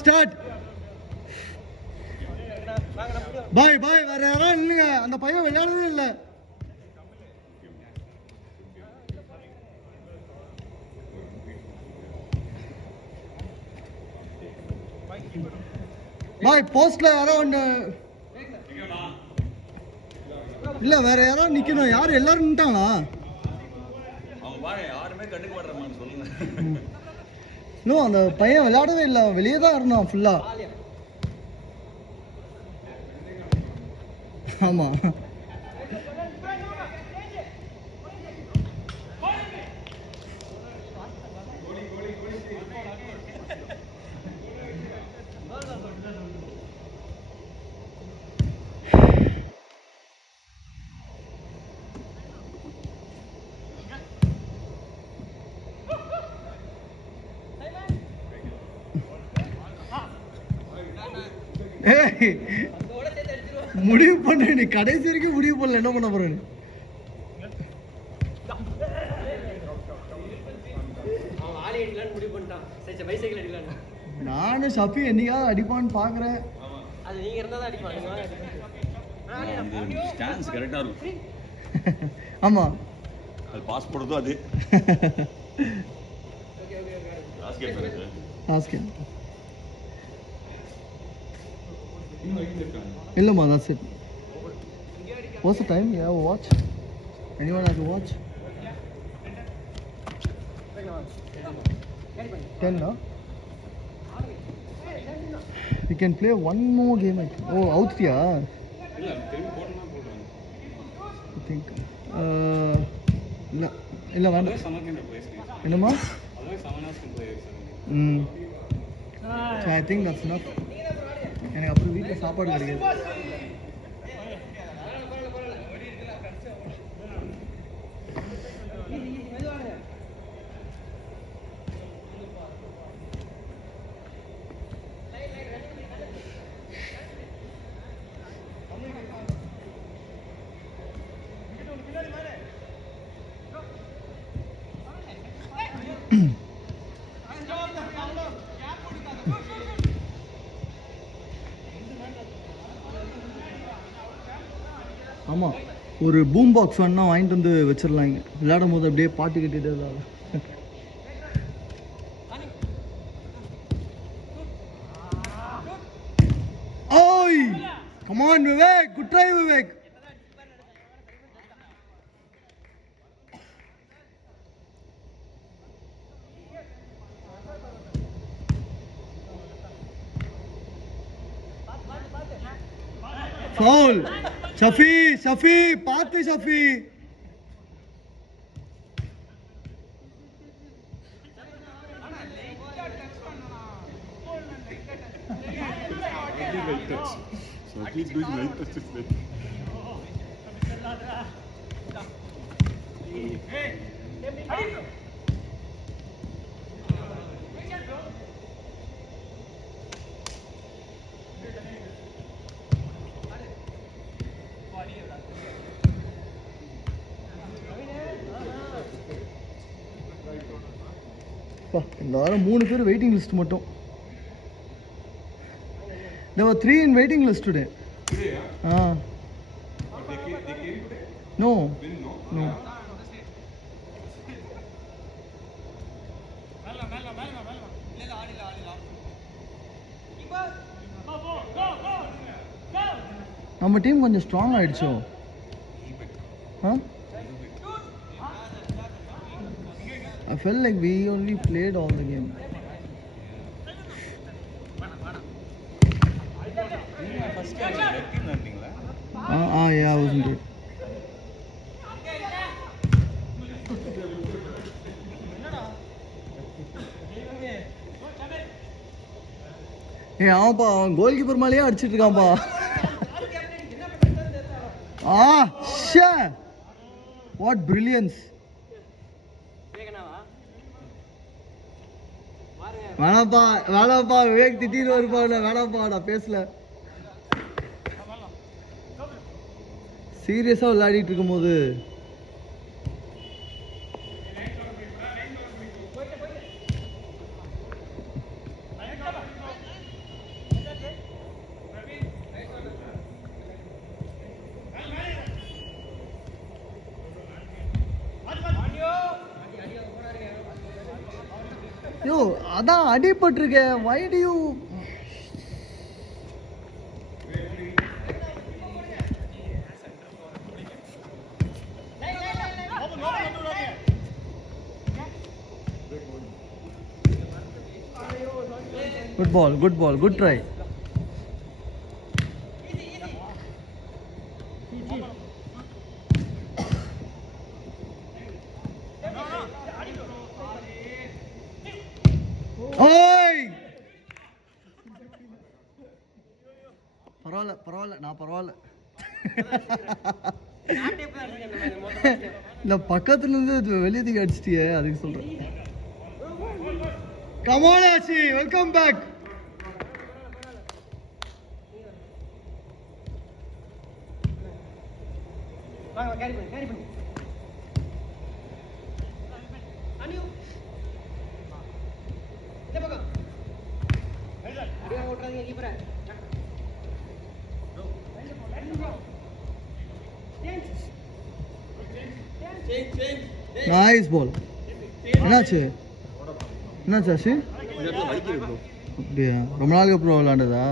Start. பாய் வேற யாரும் இல்லைங்க. அந்த பையன் விளையாடவே இல்லை. பாய் போஸ்ட்ல யாரோ ஒன்று இல்ல, வேற யாரோ நிக்கணும். யாரு எல்லாரும் நின்ட்டாங்களா? இன்னும் அந்த பையன் விளையாடவே இல்லை, வெளியே தான் இருந்தான் ஃபுல்லா. ஆமா முடிவு பண்ண, நீ கடைசி வரைக்கும் முடிவு பண்ணல, என்ன பண்ண போற? நானும் ஷஃபி என்னைக்காவது அடிப்பான்னு பாக்குறேன். ஆமா அது பாஸ் போடுறதோ அது இல்லம்மா, that's it. What's the time? You have a watch? Anyone has a watch? 10, no? We can play one more game. Oh, out here. I think. இல்ல வேண்டாம். என்னம்மா? I think that's enough. எனக்கு அப்புறம் வீட்டில் சாப்பாடு கிடைக்காது. ஆமாம், ஒரு பூம் பாக்ஸ் வேணா வாங்கிட்டு வந்து வச்சிடலாம். இங்கே விளையாடும் போது அப்படியே பாட்டு கட்டிட்டு இருந்தாலும். ஓய் come on Vivek, good try Vivek. Foul. Shafi பார்த்து ஷஃபி. இந்த வாரம் 3 பேர் வெயிட்டிங் லிஸ்ட் மட்டும். There were 3 in waiting list today. No. நம்ம டீம் கொஞ்சம் strong ஆயிடுச்சோ? I felt like we only played all the game. Yeah, wasn't it? ஆமாப்பா, அவன் கோல் கீப்பர் மேலேயே அடிச்சிட்டு இருக்கான்ப்பா. What brilliance. வேணாப்பா விவேக் திட்டிட்டு வருப்பா. வேணாப்பா, நான் பேசல. சீரியஸா விளையாடிட்டு இருக்கும்போது அதான் அடிபட்டிருக்க. why do you good ball, good try. ஓய் பரவாயில்ல நான் பரவாயில்ல. இல்ல பக்கத்துல இருந்து வெளியே தூக்கி அடிச்சிட்டியே, அதுக்கு சொல்றேன். Come on Ashi, welcome back. வாங்க கேரி பண்ணு அனியூ இந்த பக்கம் அடியா ஓட்றாதீங்க கீப்பரை. Nice ball. என்னாச்சு ஆஷி? அப்படியா, ரொம்ப நாளுக்கு அப்புறம் விளையாண்டதா?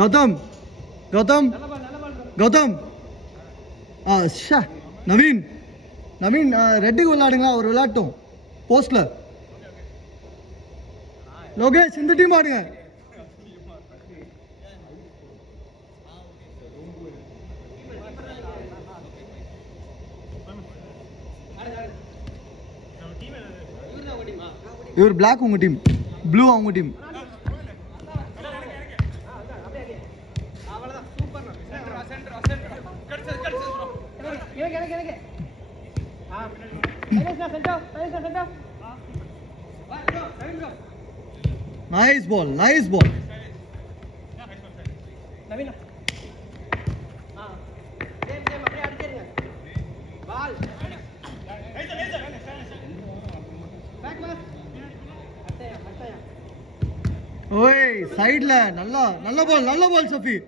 கௌதம் கௌதம் கௌதம் நவீன் நவீன் ரெட்டுக்கு விளையாடுங்களா? அவர் விளையாட்டும் போஸ்ட்ல. லோகேஷ் இந்த டீம் ஆடுங்க. இவர் பிளாக் உங்க டீம், ப்ளூ அவங்க team. Nice ball, nice ball. Naveena same அப்படியே அடிச்சிருங்க. பால் பேக் பாஸ் அட்டையா. ஓய் சைடுல நல்ல பால் சஃபி.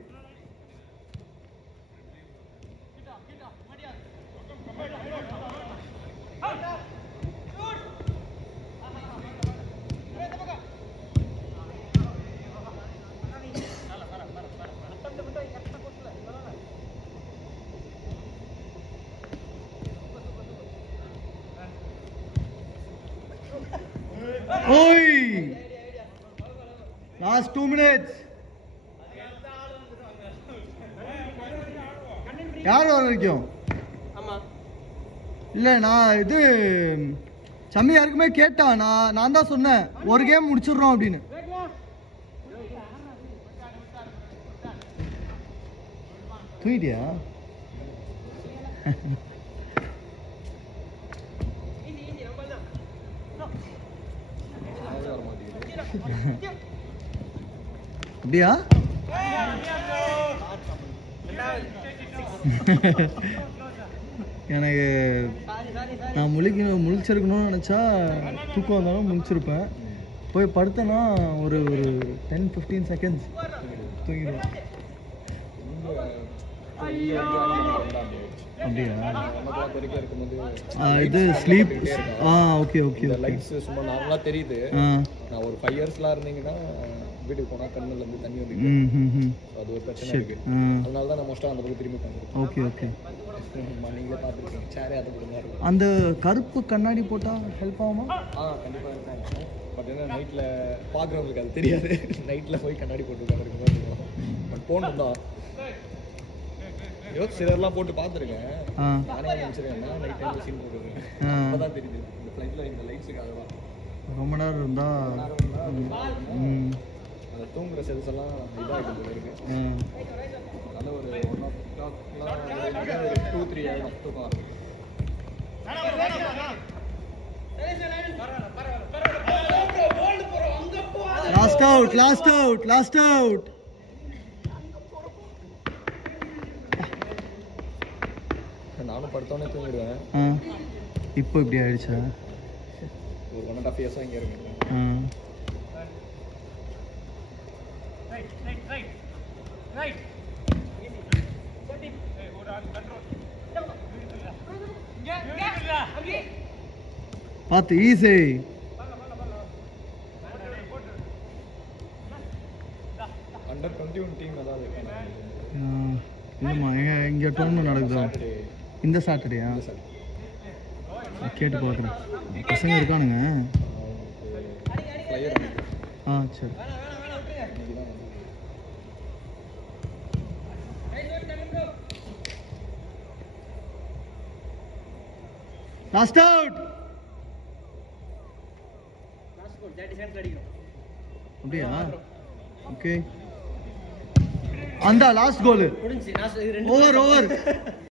Oi! Last 2 minutes. யார் வர வரைக்கும்? ஆமா இல்ல நான் இது சம்மி யாருக்குமே கேட்டான். நான் தான் சொன்னேன் ஒரு கேம் முடிச்சிடுறோம் அப்படின்னு. தூங்கிட்டியா? அப்படியா? எனக்கு நான் முழிச்சிருக்கணும்னு நினச்சா தூக்கம் வந்தாலும் முழிச்சிருப்பேன். போய் படுத்தேன்னா ஒரு 10-15 செகண்ட்ஸ் தூங்கிடுவேன். அப்படியா? இது ஸ்லீப். ஓகே லைட்ஸ் சும்மா நார்மலா தெரியுது. நான் ஒரு 5 இயர்ஸ்லாம் இருந்தீங்கன்னா வீட்டுக்கு போனா கண்ணுல இருந்து தண்ணி வந்து அது ஒரு பிரச்சனை இருக்கு. அதனால தான் நான் மோஸ்டா அந்த பக்கம் திரும்பி போறேன். ஓகே நீங்களே பார்த்துருக்கீங்க. சேரே அது கூட இருக்கு. அந்த கருப்பு கண்ணாடி போட்டா ஹெல்ப் ஆகுமா? கண்டிப்பா இருக்கும். பட் என்ன நைட்ல பாக்குறவங்களுக்கு அது தெரியாது. நைட்ல போய் கண்ணாடி போட்டு உட்காந்துருக்கோம். பட் போகணும் தான். சிலர்லாம் போட்டு பார்த்துருக்கேன். நானே நினைச்சிருக்கேன் நைட் டைம்ல சீன் போட்டுருக்கேன். அப்பதான் தெரியுது இந்த ஃப்ளைட்ல இந்த லைட்ஸுக்காக தான். ரொம்ப நேரம் இருந்தா அந்த தூங்குற செல்ஸ் எல்லாம் இதாகிட்டு போல இருக்கு. அதனால ஒரு 2-3 ஆயிடும் தூக்கம் வரும். Last out. நானும் படுத்தோன்னே தூங்கிடுவேன். இப்போ இப்படி ஆயிடுச்சா? ஒரு 1.5 இயர்ஸாக இங்கே இருக்கேன். பார்த்து ஈஸி. அண்டர் 21 டீம் ஏதாவது இல்லைம்மா இங்கே டோர்னமெண்ட் நடக்குதா இந்த சாட்டர்டேயா? கேட்டு பார்க்குறேன். பசங்க இருக்கானுங்க. ஆ சரி. Last out. அப்படியா? ஓகே. அந்த லாஸ்ட் கோல். ஓவர்.